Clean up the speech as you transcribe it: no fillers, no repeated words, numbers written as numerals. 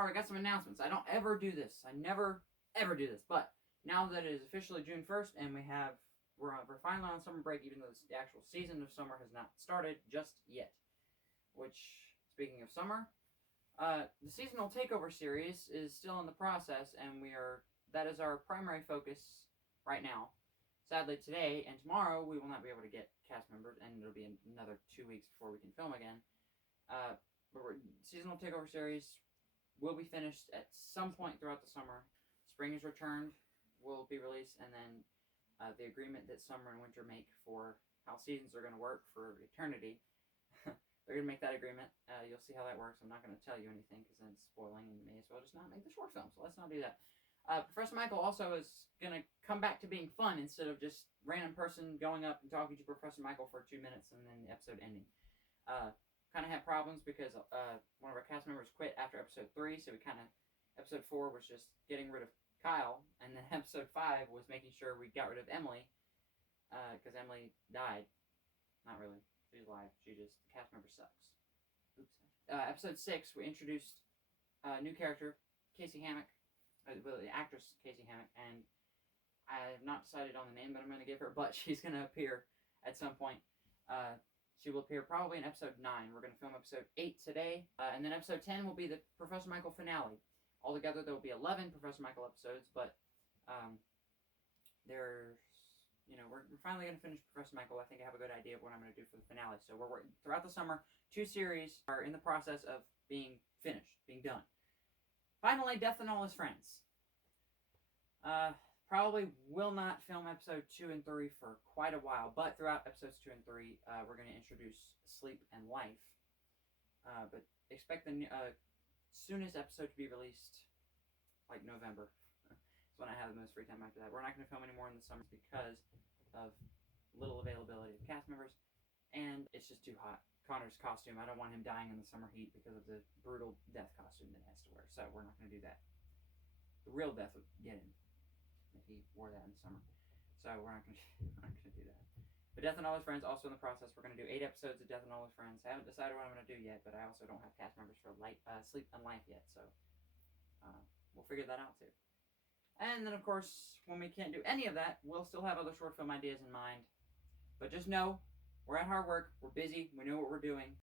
Alright, got some announcements. I don't ever do this. I never, ever do this. But now that it is officially June 1st and we're finally on summer break, even though the actual season of summer has not started just yet. Which, speaking of summer, the seasonal takeover series is still in the process, and that is our primary focus right now. Sadly, today and tomorrow we will not be able to get cast members, and it'll be another 2 weeks before we can film again. But seasonal takeover series will be finished at some point throughout the summer. Spring is returned, will be released, and then the agreement that summer and winter make for how seasons are going to work for eternity. They're going to make that agreement. You'll see how that works. I'm not going to tell you anything because then it's spoiling, and you may as well just not make the short film. So let's not do that. Professor Michael also is going to come back to being fun instead of just random person going up and talking to Professor Michael for 2 minutes and then the episode ending. Kind of had problems because one of our cast members quit after episode 3, so episode 4 was just getting rid of Kyle, and then episode 5 was making sure we got rid of Emily because Emily died. Not really. She's alive. The cast member sucks. Oops. Episode 6, we introduced a new character, Casey Hammock. The actress Casey Hammock, and I have not decided on the name that I'm going to give her, but she's going to appear at some point. She will appear probably in episode 9. We're going to film episode 8 today, and then episode 10 will be the Professor Michael finale. Altogether, there will be 11 Professor Michael episodes, but we're finally going to finish Professor Michael. I think I have a good idea of what I'm going to do for the finale. So we're working throughout the summer. 2 series are in the process of being finished, being done. Finally, Death and All His Friends. Probably will not film episode 2 and 3 for quite a while, but throughout episodes 2 and 3, we're going to introduce Sleep and Life. But expect the soonest episode to be released, like November. That's when I have the most free time after that. We're not going to film anymore in the summer because of little availability of cast members, and it's just too hot. Connor's costume, I don't want him dying in the summer heat because of the brutal death costume that he has to wear, so we're not going to do that. The real death would get him if he wore that in the summer, so we're not going to do that. But Death and All His Friends, also in the process. We're going to do 8 episodes of Death and All His Friends. I haven't decided what I'm going to do yet, but I also don't have cast members for Sleep and Life yet, so we'll figure that out too. And then, of course, when we can't do any of that, we'll still have other short film ideas in mind. But just know, we're at hard work, we're busy, we know what we're doing,